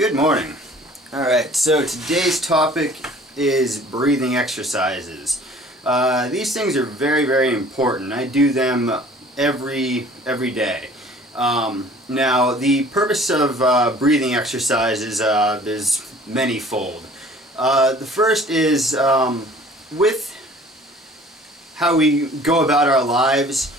Good morning. Alright, so today's topic is breathing exercises. These things are very, very important. I do them every day. Now, the purpose of breathing exercises is manyfold. The first is with how we go about our lives.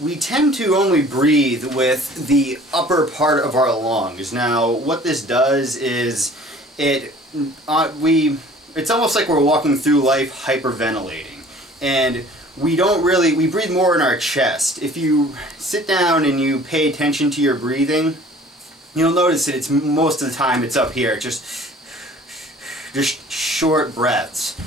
We tend to only breathe with the upper part of our lungs. Now, what this does is it's almost like we're walking through life hyperventilating, and we breathe more in our chest. If you sit down and you pay attention to your breathing, you'll notice that most of the time it's up here, just short breaths.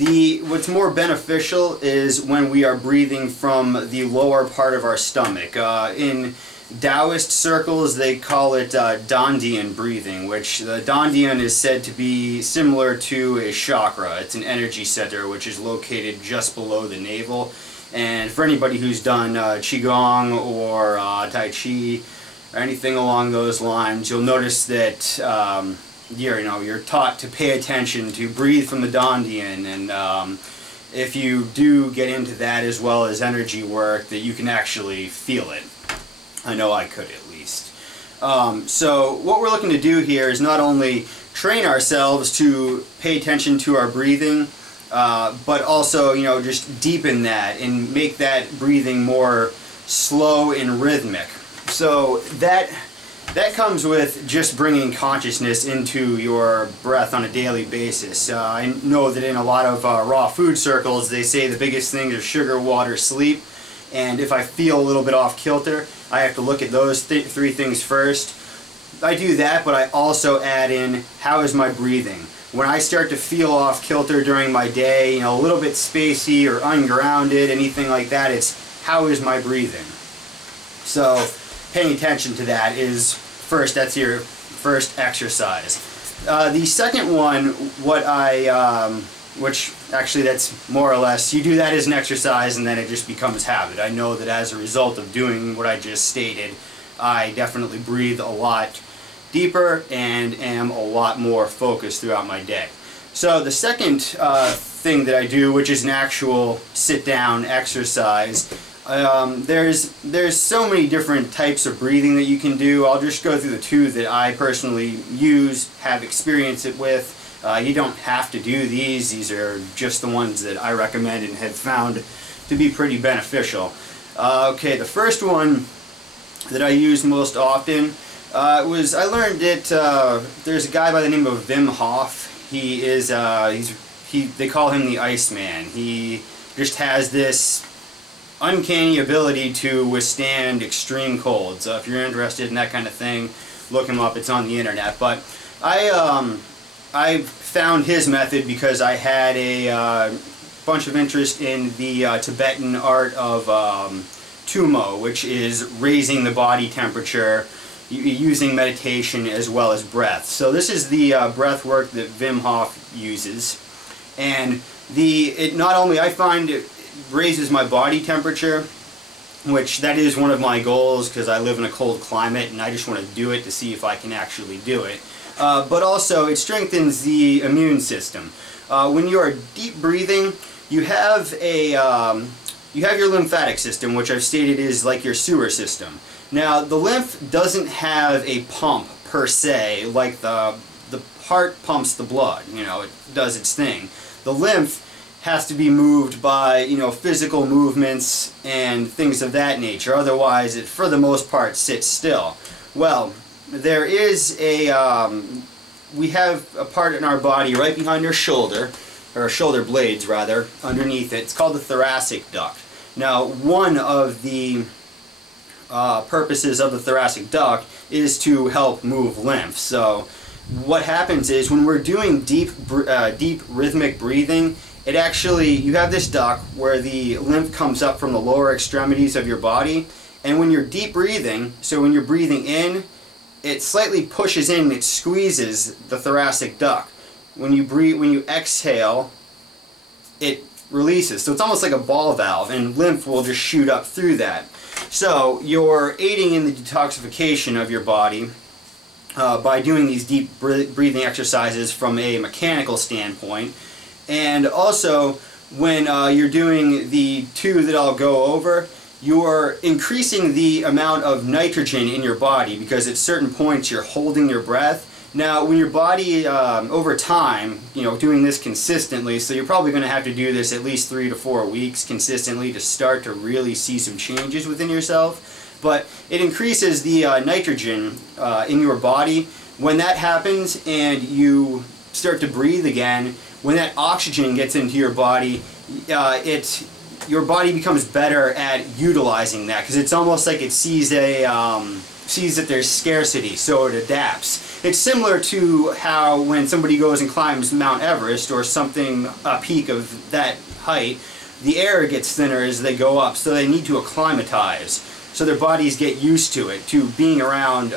What's more beneficial is when we are breathing from the lower part of our stomach. In Taoist circles, they call it Dandian breathing, which the Dandian is said to be similar to a chakra. It's an energy center which is located just below the navel. And for anybody who's done Qigong or Tai Chi or anything along those lines, you'll notice that you're taught to pay attention to breathe from the Dandian, and if you do get into that as well as energy work, that you can actually feel it. I know I could, at least. So what we're looking to do here is not only train ourselves to pay attention to our breathing, but also, just deepen that and make that breathing more slow and rhythmic. So that comes with just bringing consciousness into your breath on a daily basis. I know that in a lot of raw food circles, they say the biggest things are sugar, water, sleep. And if I feel a little bit off kilter, I have to look at those three things first. I do that, but I also add in, how is my breathing? When I start to feel off kilter during my day, a little bit spacey or ungrounded, anything like that, it's how is my breathing? So paying attention to that is first. That's your first exercise. The second one, which actually that's more or less, you do that as an exercise and then it just becomes habit. I know that as a result of doing what I just stated, I definitely breathe a lot deeper and am a lot more focused throughout my day. So the second thing that I do, which is an actual sit-down exercise, there's so many different types of breathing that you can do. I'll just go through the two that I personally use, have experience with. You don't have to do these. These are just the ones that I recommend and have found to be pretty beneficial. Okay, the first one that I use most often I learned that there's a guy by the name of Wim Hof. He is they call him the Iceman. He just has this uncanny ability to withstand extreme cold. So if you're interested in that kind of thing, look him up. It's on the internet. But I found his method because I had a bunch of interest in the Tibetan art of Tumo, which is raising the body temperature using meditation as well as breath. So this is the breath work that Wim Hof uses, and not only I find it raises my body temperature, which that is one of my goals because I live in a cold climate and I just want to do it to see if I can actually do it. But also it strengthens the immune system. When you are deep breathing, you have your lymphatic system, which I've stated is like your sewer system. Now the lymph doesn't have a pump per se, like the heart pumps the blood. It does its thing. The lymph has to be moved by physical movements and things of that nature. Otherwise, it for the most part sits still. Well, there is we have a part in our body right behind our shoulder, or shoulder blades rather, underneath it. It's called the thoracic duct. Now, one of the purposes of the thoracic duct is to help move lymph. So what happens is when we're doing deep rhythmic breathing, you have this duct where the lymph comes up from the lower extremities of your body, and when you're deep breathing, so when you're breathing in, it slightly pushes in and it squeezes the thoracic duct. When you exhale, it releases. So it's almost like a ball valve, and lymph will just shoot up through that. So you're aiding in the detoxification of your body by doing these deep breathing exercises from a mechanical standpoint. And also, when you're doing the two that I'll go over, you're increasing the amount of nitrogen in your body, because at certain points you're holding your breath. Now, when your body, over time, doing this consistently, so you're probably going to have to do this at least 3 to 4 weeks consistently to start to really see some changes within yourself. But it increases the nitrogen in your body. When that happens and you start to breathe again, when that oxygen gets into your body, your body becomes better at utilizing that, because it's almost like it sees that there's scarcity, so it adapts. It's similar to how when somebody goes and climbs Mount Everest or something, a peak of that height, the air gets thinner as they go up, so they need to acclimatize. So their bodies get used to it, to being around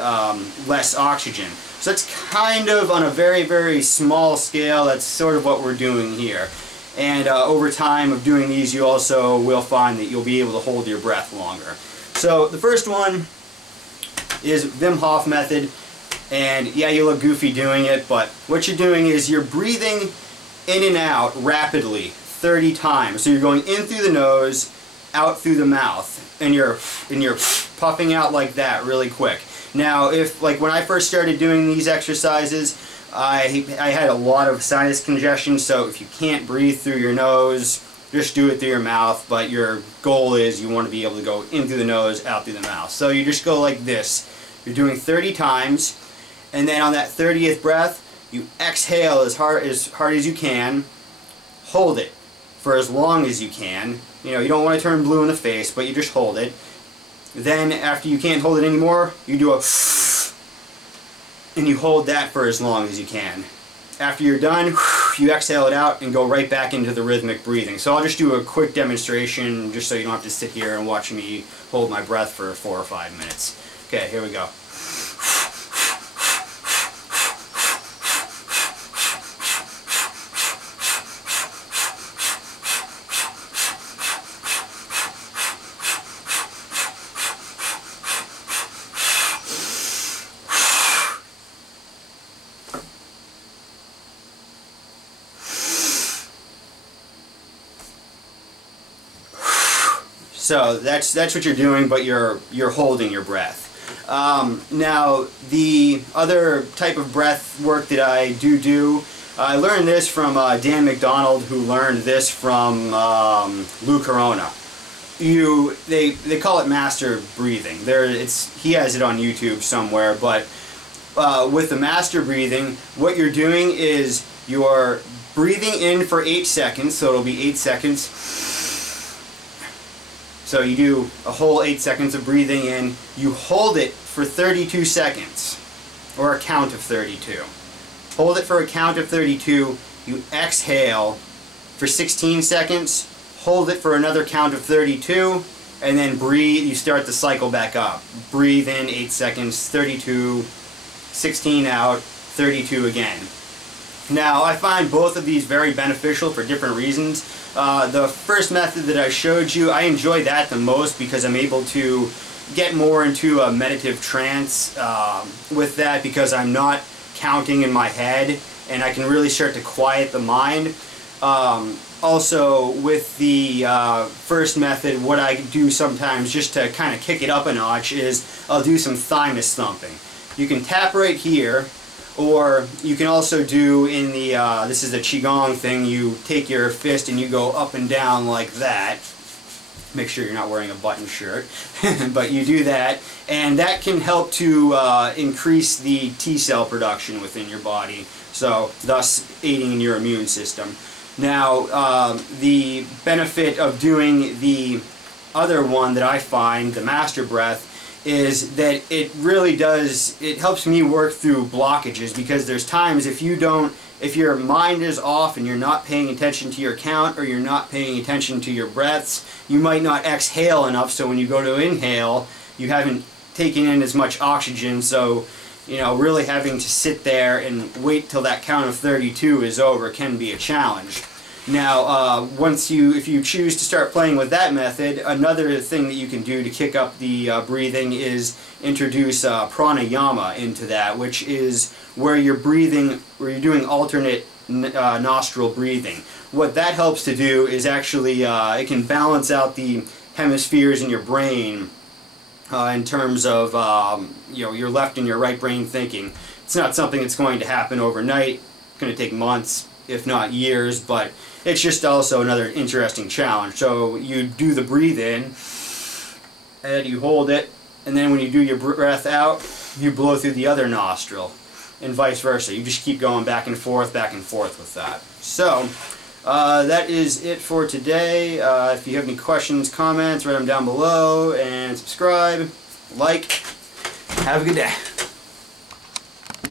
less oxygen. So that's kind of on a very, very small scale. That's sort of what we're doing here. And over time of doing these, you also will find that you'll be able to hold your breath longer. So the first one is Wim Hof method. And yeah, you look goofy doing it, but what you're doing is you're breathing in and out rapidly 30 times. So you're going in through the nose, out through the mouth, and you're puffing out like that really quick. Now, like when I first started doing these exercises, I had a lot of sinus congestion, so if you can't breathe through your nose, just do it through your mouth, but your goal is you want to be able to go in through the nose, out through the mouth. So you just go like this. You're doing 30 times, and then on that 30th breath, you exhale as hard as you can, hold it for as long as you can. You don't want to turn blue in the face, but you just hold it. Then after you can't hold it anymore, you do a and you hold that for as long as you can. After you're done, you exhale it out and go right back into the rhythmic breathing. So I'll just do a quick demonstration just so you don't have to sit here and watch me hold my breath for 4 or 5 minutes. Okay, here we go. So that's what you're doing, but you're holding your breath. Now, the other type of breath work that I do, I learned this from Dan McDonald, who learned this from Lou Corona. They call it master breathing. He has it on YouTube somewhere, but with the master breathing, what you're doing is you're breathing in for 8 seconds, so it'll be 8 seconds. So you do a whole 8 seconds of breathing in, you hold it for 32 seconds, or a count of 32. Hold it for a count of 32, you exhale for 16 seconds, hold it for another count of 32, and then breathe, you start the cycle back up. Breathe in 8 seconds, 32, 16 out, 32 again. Now, I find both of these very beneficial for different reasons. The first method that I showed you, I enjoy that the most because I'm able to get more into a meditative trance with that, because I'm not counting in my head and I can really start to quiet the mind. Also, with the first method, what I do sometimes just to kind of kick it up a notch is I'll do some thymus thumping. You can tap right here, or you can also do in the, this is the Qigong thing, you take your fist and you go up and down like that. Make sure you're not wearing a button shirt. But you do that, and that can help to increase the T-cell production within your body, so thus aiding in your immune system. Now, the benefit of doing the other one that I find, the master breath, is that it really does, it helps me work through blockages, because there's times if your mind is off and you're not paying attention to your count, or you're not paying attention to your breaths, you might not exhale enough, so when you go to inhale, you haven't taken in as much oxygen, so really having to sit there and wait till that count of 32 is over can be a challenge. Now, if you choose to start playing with that method, another thing that you can do to kick up the breathing is introduce pranayama into that, which is where you're doing alternate nostril breathing. What that helps to do is actually it can balance out the hemispheres in your brain in terms of your left and your right brain thinking. It's not something that's going to happen overnight. It's going to take months, if not years, but it's just also another interesting challenge. So you do the breathe in, and you hold it, and then when you do your breath out, you blow through the other nostril, and vice versa. You just keep going back and forth with that. So that is it for today. If you have any questions, comments, write them down below, and subscribe, like. Have a good day.